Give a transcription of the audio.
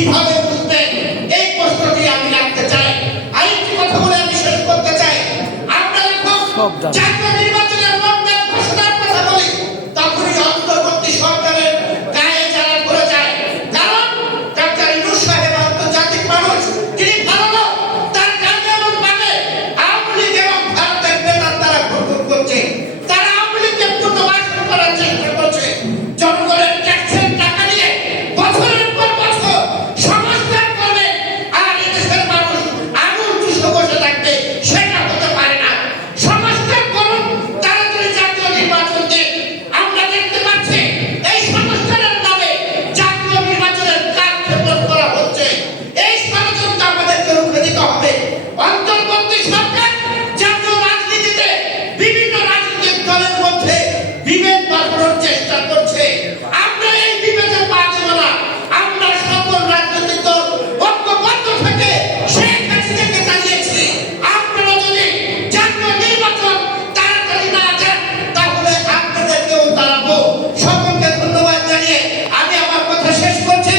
কীভাবে বুঝবেন? এই প্রশ্নটি আমি রাখতে চাই। আরেকটি কথা বলে আমি শেষ করতে চাই। সব জাতীয় হচ্ছে, এই ষড়যন্ত্র আমাদেরকে রুখে দিতে হবে। অন্তর্বর্তী সরকার জাতীয় রাজনীতিতে বিভিন্ন রাজনৈতিক দলের মধ্যে বিভেদ বাড়ানোর চেষ্টা করছে। আমরা এই বিভেদে পা দেব না আমরা সকল রাজনৈতিক দল ঐক্যবদ্ধ থেকে শেখ হাসিনাকে দাঁড়িয়েছি আপনারা যদি জাতীয় নির্বাচন তাড়াতাড়ি না যান তাহলে আপনাদেরকেও দাঁড়াবো সকলকে ধন্যবাদ জানিয়ে আমি আমার কথা শেষ করছি।